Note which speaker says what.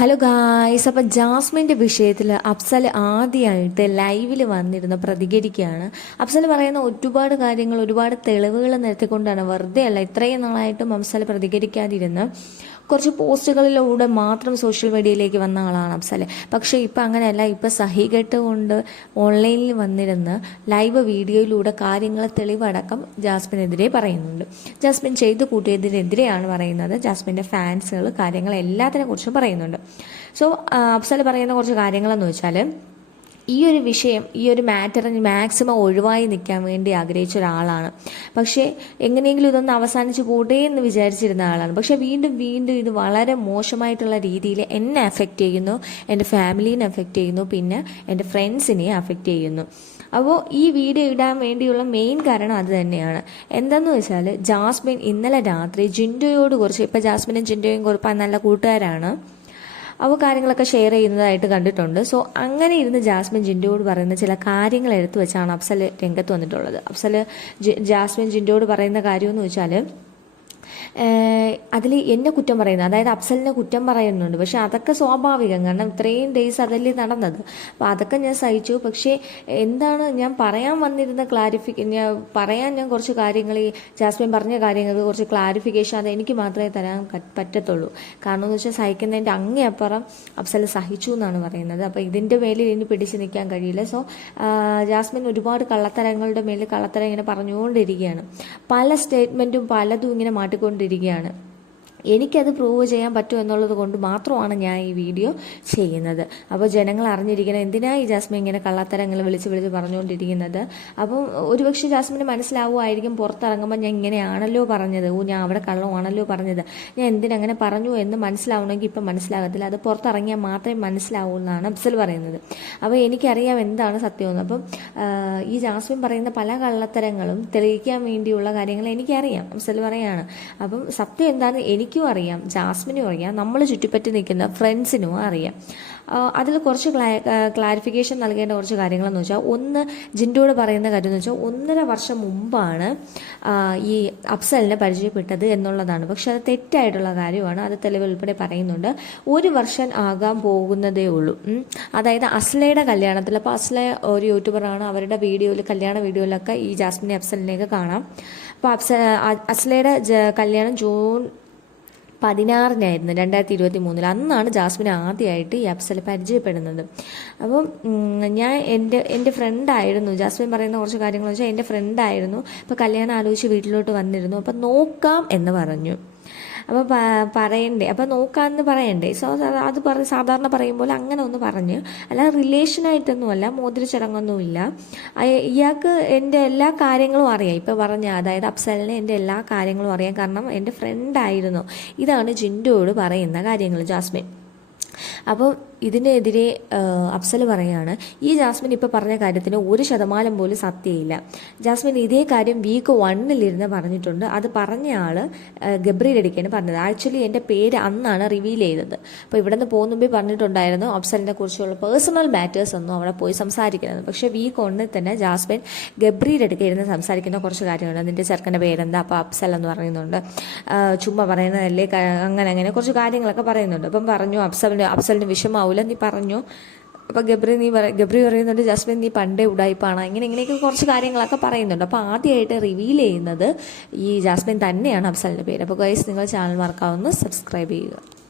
Speaker 1: Hello guys അപ്പം ജാസ്മിന്റെ വിഷയത്തിൽ അഫ്സൽ ആദ്യമായിട്ട് ലൈവിൽ വന്നിരുന്ന് പ്രതികരിക്കുകയാണ്. അഫ്സൽ പറയുന്ന ഒരുപാട് കാര്യങ്ങൾ ഒരുപാട് തെളിവുകൾ നിരത്തിക്കൊണ്ടാണ് വെറുതെ അല്ല ഇത്രയും നാളായിട്ടും അഫ്സൽ പ്രതികരിക്കാതിരുന്ന് കുറച്ച് പോസ്റ്റുകളിലൂടെ മാത്രം സോഷ്യൽ മീഡിയയിലേക്ക് വന്ന ആളാണ് അഫ്സൽ പക്ഷേ ഇപ്പം അങ്ങനെയല്ല. ഇപ്പം സഹികെട്ട് കൊണ്ട് ഓൺലൈനിൽ വന്നിരുന്ന് ലൈവ് വീഡിയോയിലൂടെ കാര്യങ്ങൾ തെളിവടക്കം ജാസ്മിനെതിരെ പറയുന്നുണ്ട്. ജാസ്മിൻ ചെയ്തു കൂട്ടിയതിനെതിരെയാണ് പറയുന്നത്. ജാസ്മിന്റെ ഫാൻസുകൾ കാര്യങ്ങൾ എല്ലാത്തിനെ കുറിച്ചും പറയുന്നുണ്ട് സോ അഫ്സൽ പറയുന്ന കുറച്ച് കാര്യങ്ങളെന്ന് വെച്ചാൽ ഈ ഒരു വിഷയം ഈ ഒരു മാറ്ററിന് മാക്സിമം ഒഴിവായി നിൽക്കാൻ വേണ്ടി ആഗ്രഹിച്ച ഒരാളാണ്. പക്ഷേ എങ്ങനെയെങ്കിലും ഇതൊന്ന് അവസാനിച്ച് പോട്ടെ എന്ന് വിചാരിച്ചിരുന്ന ആളാണ്. പക്ഷെ വീണ്ടും വീണ്ടും ഇത് വളരെ മോശമായിട്ടുള്ള രീതിയിൽ എന്നെ അഫക്റ്റ് ചെയ്യുന്നു എന്റെ ഫാമിലീനെ അഫക്റ്റ് ചെയ്യുന്നു പിന്നെ എന്റെ ഫ്രണ്ട്സിനെ അഫക്റ്റ് ചെയ്യുന്നു. അപ്പോൾ ഈ വീഡിയോ ഇടാൻ വേണ്ടിയുള്ള മെയിൻ കാരണം അത് തന്നെയാണ്. എന്താണെന്ന് വെച്ചാൽ ജാസ്മിൻ ഇന്നലെ രാത്രി ജിൻഡോയോട് കുറച്ച് ഇപ്പോൾ ജാസ്മിനും ജിൻഡോയും കുറപ്പാൻ നല്ല കൂട്ടുകാരാണ്. അവ കാര്യങ്ങളൊക്കെ ഷെയർ ചെയ്യുന്നതായിട്ട് കണ്ടിട്ടുണ്ട്. സോ അങ്ങനെ ഇരുന്ന് ജാസ്മിൻ ജിൻഡോട് പറയുന്ന ചില കാര്യങ്ങൾ എടുത്തു വെച്ചാണ് അഫ്സൽ രംഗത്ത് വന്നിട്ടുള്ളത്. അഫ്സൽ ജാസ്മിൻ ജിൻഡോട് പറയുന്ന കാര്യമെന്ന് വെച്ചാൽ അതിൽ എന്നെ കുറ്റം പറയുന്നു അതായത് അഫ്സലിനെ കുറ്റം പറയുന്നുണ്ട്. പക്ഷെ അതൊക്കെ സ്വാഭാവികം. കാരണം ഇത്രയും ഡേയ്സ് അതല്ലേ നടന്നത്. അപ്പോൾ അതൊക്കെ ഞാൻ സഹിച്ചു. പക്ഷേ എന്താണ് ഞാൻ പറയാൻ വന്നിരുന്ന ക്ലാരിഫിക്ക ഞാൻ പറയാൻ ഞാൻ കുറച്ച് കാര്യങ്ങൾ ഈ ജാസ്മിൻ പറഞ്ഞ കാര്യങ്ങൾക്ക് കുറച്ച് ക്ലാരിഫിക്കേഷൻ അത് എനിക്ക് മാത്രമേ തരാൻ പറ്റത്തുള്ളൂ. കാരണം എന്ന് വെച്ചാൽ സഹിക്കുന്നതിന്റെ അങ്ങേയപ്പുറം അഫ്സൽ സഹിച്ചു എന്നാണ് പറയുന്നത്. അപ്പോൾ ഇതിന്റെ മേലിൽ ഇനി പിടിച്ചു നിൽക്കാൻ കഴിയില്ല. സോ ജാസ്മിൻ ഒരുപാട് കള്ളത്തരങ്ങളുടെ മേലിൽ കള്ളത്തരം ഇങ്ങനെ പറഞ്ഞുകൊണ്ടിരിക്കുകയാണ്. പല സ്റ്റേറ്റ്മെന്റും പലതും ഇങ്ങനെ മാറ്റിക്കൊണ്ടിരിക്കുകയാണ് എനിക്കത് പ്രൂവ് ചെയ്യാൻ പറ്റും എന്നുള്ളത് കൊണ്ട് മാത്രമാണ് ഞാൻ ഈ വീഡിയോ ചെയ്യുന്നത്. അപ്പോൾ ജനങ്ങൾ അറിഞ്ഞിരിക്കണം എന്തിനാ ഈ ജാസ്മിൻ ഇങ്ങനെ കള്ളത്തരങ്ങൾ വിളിച്ച് വിളിച്ച് പറഞ്ഞുകൊണ്ടിരിക്കുന്നത്? അപ്പം ഒരുപക്ഷെ ജാസ്മിന് മനസ്സിലാവുമായിരിക്കും പുറത്തിറങ്ങുമ്പോൾ ഞാൻ ഇങ്ങനെയാണല്ലോ പറഞ്ഞത്. ഓ ഞാൻ അവിടെ കള്ളമാണല്ലോ പറഞ്ഞത്. ഞാൻ എന്തിനങ്ങനെ പറഞ്ഞു എന്ന് മനസ്സിലാവണമെങ്കിൽ ഇപ്പം മനസ്സിലാകത്തില്ല. അത് പുറത്തിറങ്ങിയാൽ മാത്രമേ മനസ്സിലാവൂ എന്നാണ് അഫ്സൽ പറയുന്നത്. അപ്പോൾ എനിക്കറിയാം എന്താണ് സത്യമെന്ന് അപ്പം ഈ ജാസ്മിൻ പറയുന്ന പല കള്ളത്തരങ്ങളും തെളിയിക്കാൻ വേണ്ടിയുള്ള കാര്യങ്ങൾ എനിക്കറിയാം. അഫ്സൽ പറയാണ്. അപ്പം സത്യം എന്താണ് എനിക്ക് എനിക്കും അറിയാം ജാസ്മിനും അറിയാം നമ്മൾ ചുറ്റിപ്പറ്റി നിൽക്കുന്ന ഫ്രണ്ട്സിനും അറിയാം. അതിൽ കുറച്ച് ക്ലാരിഫിക്കേഷൻ നൽകേണ്ട കുറച്ച് കാര്യങ്ങളെന്ന് വെച്ചാൽ ഒന്ന് ജിൻഡോട് പറയുന്ന കാര്യം എന്ന് വെച്ചാൽ ഒന്നര വർഷം മുമ്പാണ് ഈ അഫ്സലിനെ പരിചയപ്പെട്ടത് എന്നുള്ളതാണ്. പക്ഷെ അത് തെറ്റായിട്ടുള്ള കാര്യമാണ് അത് തെളിവ് ഉൾപ്പെടെ പറയുന്നുണ്ട്. ഒരു വർഷം ആകാൻ പോകുന്നതേ ഉള്ളൂ. അതായത് അസ്ലയുടെ കല്യാണത്തിൽ അപ്പോൾ അസ്ല ഒരു യൂട്യൂബറാണ് അവരുടെ വീഡിയോയിൽ കല്യാണ വീഡിയോയിലൊക്കെ ഈ ജാസ്മിനെ അഫ്സലിനെയൊക്കെ കാണാം. അപ്പോൾ അഫ്സ അസ്ലയുടെ കല്യാണം ജൂൺ പതിനാറിനായിരുന്നു രണ്ടായിരത്തി ഇരുപത്തി മൂന്നിൽ അന്നാണ് ജാസ്മിൻ ആദ്യമായിട്ട് ഈ അപ്സൽ പരിചയപ്പെടുന്നത്. അപ്പം ഞാൻ എന്റെ എന്റെ ഫ്രണ്ടായിരുന്നു ജാസ്മിൻ പറയുന്ന കുറച്ച് കാര്യങ്ങൾ വെച്ചാൽ എന്റെ ഫ്രണ്ടായിരുന്നു. അപ്പോൾ കല്യാണം ആലോചിച്ച് വീട്ടിലോട്ട് വന്നിരുന്നു. അപ്പം നോക്കാം എന്ന് പറഞ്ഞു. അപ്പോൾ പറയണ്ടേ. അപ്പോൾ നോക്കാമെന്ന് പറയണ്ടേ. സോ അത് പറ സാധാരണ പറയുമ്പോൾ അങ്ങനെ ഒന്ന് പറഞ്ഞ്. അല്ല റിലേഷനായിട്ടൊന്നുമല്ല മോതിരച്ചടങ്ങൊന്നുമില്ല ഇയാൾക്ക് എന്റെ എല്ലാ കാര്യങ്ങളും അറിയാം. ഇപ്പോൾ പറഞ്ഞ അതായത് അഫ്സലിന് എന്റെ എല്ലാ കാര്യങ്ങളും അറിയാം. കാരണം എന്റെ ഫ്രണ്ടായിരുന്നു ഇതാണ് ജിൻഡോട് പറയുന്ന കാര്യങ്ങൾ ജാസ്മിൻ. അപ്പോൾ ഇതിനെതിരെ അഫ്സൽ പറയാണ് ഈ ജാസ്മിൻ ഇപ്പോൾ പറഞ്ഞ കാര്യത്തിന് ഒരു ശതമാനം പോലും സത്യമില്ല ജാസ്മിൻ ഇതേ കാര്യം വീക്ക് വണ്ണിലിരുന്ന് പറഞ്ഞിട്ടുണ്ട്. അത് പറഞ്ഞ ആൾ ഗബ്രീൽ റെഡിക്കാണ് പറഞ്ഞത്. ആക്ച്വലി എന്റെ പേര് അന്നാണ് റിവീൽ ചെയ്തത്. അപ്പോൾ ഇവിടെ നിന്ന് പോകുന്നുമ്പോൾ പറഞ്ഞിട്ടുണ്ടായിരുന്നു അഫ്സലിനെ കുറിച്ചുള്ള പേഴ്സണൽ മാറ്റേഴ്സ് ഒന്നും അവിടെ പോയി സംസാരിക്കുന്നത് പക്ഷേ വീക്ക് ഒന്നിൽ തന്നെ ജാസ്മിൻ ഗബ്രീൽ റെഡിക്ക ഇരുന്ന് സംസാരിക്കുന്ന കുറച്ച് കാര്യങ്ങളുണ്ട്. അതിന്റെ ചെറുക്കന്റെ പേരെന്താ? അപ്പോൾ അഫ്സൽ എന്ന് പറയുന്നുണ്ട്. ചുമ്മാ പറയുന്നതല്ലേ? അങ്ങനെ അങ്ങനെ കുറച്ച് കാര്യങ്ങളൊക്കെ പറയുന്നുണ്ട്. അപ്പം പറഞ്ഞു അഫ്സലിന് അഫ്സലിന് വിഷമാവും വിഷമാവില്ല നീ പറഞ്ഞു. അപ്പോൾ ഗബ്രി നീ പറ ഗബ്രി പറയുന്നുണ്ട് ജസ്മിൻ നീ പണ്ടേ ഉടായിപ്പാണ്. ഇങ്ങനെ ഇങ്ങനെയൊക്കെ കുറച്ച് കാര്യങ്ങളൊക്കെ പറയുന്നുണ്ട്. അപ്പോൾ ആദ്യമായിട്ട് റിവീൽ ചെയ്യുന്നത് ഈ ജാസ്മിൻ തന്നെയാണ് അഫ്സലിന്റെ പേര്. അപ്പോൾ ഗൈസ് നിങ്ങൾ ചാനൽ മറക്കാവുന്ന സബ്സ്ക്രൈബ് ചെയ്യുക.